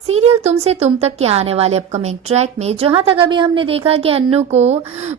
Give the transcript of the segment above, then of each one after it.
Serial तुमसे तुम तक के आने वाले अपकमिंग ट्रैक में जहां तक अभी हमने देखा कि अन्नू को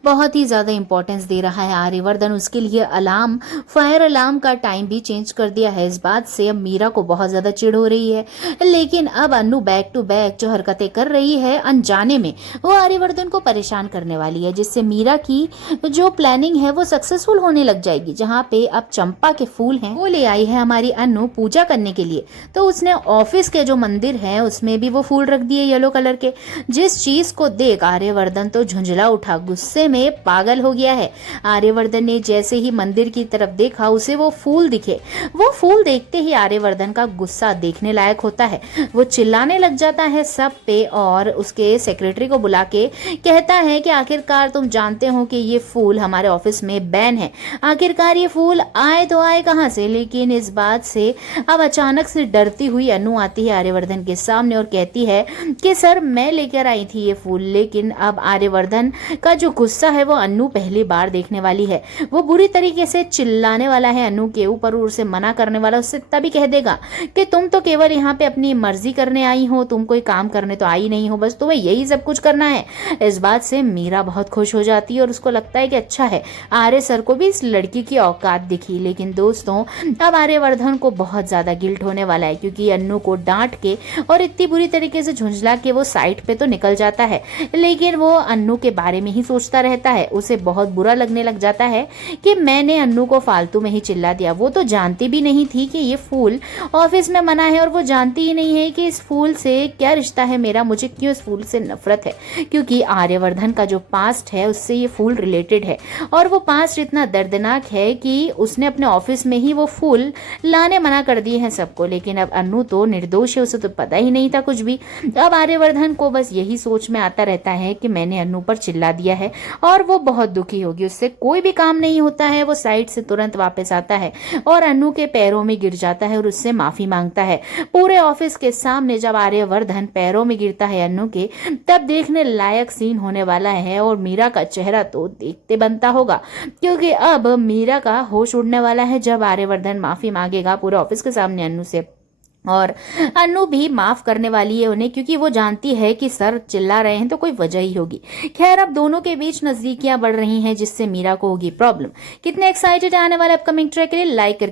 बहुत ही ज़्यादा इंपॉर्टेंस दे रहा है आर्यवर्धन, उसके लिए अलार्म, फायर अलार्म का टाइम भी चेंज कर दिया है। इस बात से अब मीरा को बहुत ज़्यादा चिढ़ हो रही है। लेकिन अब अन्नू बैक टू बैक जो हरकतें कर रही है अनजाने में, वो आर्यवर्धन को परेशान करने वाली है, जिससे मीरा की जो प्लानिंग है वो सक्सेसफुल होने लग जाएगी। जहाँ पे अब चंपा के फूल हैं वो ले आई है हमारी अन्नू पूजा करने के लिए, तो उसने ऑफिस के जो मंदिर है उसमें भी वो फूल रख दिए येलो कलर के। जिस चीज को देख आर्यवर्धन तो झुंझला उठा, गुस्से में पागल हो गया है। आर्यवर्धन ने जैसे ही मंदिर की तरफ देखा उसे वो फूल दिखे। वो फूल देखते ही आर्यवर्धन का गुस्सा देखने लायक होता है। वो चिल्लाने लग जाता है सब पे और उसके सेक्रेटरी को बुला के कहता है कि आखिरकार तुम जानते हो कि ये फूल हमारे ऑफिस में बैन है। आखिरकार ये फूल आए तो आए कहाँ से। लेकिन इस बात से अब अचानक से डरती हुई अनु आती है आर्यवर्धन के सामने और कहती है कि सर मैं लेकर आई थी ये फूल। लेकिन अब आर्यवर्धन का जो गुस्सा है वो अनु पहली बार देखने वाली है। वो बुरी तरीके से चिल्लाने वाला है अनु के ऊपर और उसे मना करने वाला। उससे तभी कह देगा कि तुम तो केवल यहाँ पे अपनी मर्जी करने आई हो, तुम कोई काम करने तो आई नहीं हो, बस तुम्हें यही सब कुछ करना है। इस बात से मीरा बहुत खुश हो जाती है और उसको लगता है कि अच्छा है, आर्य सर को भी इस लड़की की औकात दिखी। लेकिन दोस्तों अब आर्यवर्धन को बहुत ज्यादा गिल्ट होने वाला है, क्योंकि अन्नू को डांट के और इतनी बुरी तरीके से झुंझला के वो साइड पे तो निकल जाता है, लेकिन वो अन्नू के बारे में ही सोचता रहता है। उसे बहुत बुरा लगने लग जाता है कि मैंने अन्नू को फालतू में ही चिल्ला दिया। वो तो जानती भी नहीं थी कि ये फूल ऑफिस में मना है और वो जानती ही नहीं है कि इस फूल से क्या रिश्ता है मेरा, मुझे क्यों इस फूल से नफरत है। क्योंकि आर्यवर्धन का जो पास्ट है उससे ये फूल रिलेटेड है और वो पास्ट इतना दर्दनाक है कि उसने अपने ऑफिस में ही वो फूल लाने मना कर दिए हैं सबको। लेकिन अब अन्नू तो निर्दोष है, उसे तो पता ही नहीं था कुछ भी। अब आर्यवर्धन को बस यही सोच में आता रहता है कि मैंने अन्नू पर चिल्ला दिया है और वो बहुत दुखी होगी। उससे कोई भी काम नहीं होता है। वो साइड से तुरंत वापस आता है और अन्नू के पैरों में गिर जाता है और उससे माफी मांगता है पूरे ऑफिस के सामने। जब आर्यवर्धन पैरों में गिरता है अन्नू के, तब देखने लायक सीन होने वाला है और मीरा का चेहरा तो देखते बनता होगा, क्योंकि अब मीरा का होश उड़ने वाला है जब आर्यवर्धन माफी मांगेगा पूरे ऑफिस के सामने अन्नू से। और अनु भी माफ करने वाली है उन्हें, क्योंकि वो जानती है कि सर चिल्ला रहे हैं तो कोई वजह ही होगी। खैर अब दोनों के बीच नजदीकियां बढ़ रही हैं, जिससे मीरा को होगी प्रॉब्लम। कितने एक्साइटेड है आने वाले अपकमिंग ट्रैक के लिए, लाइक करके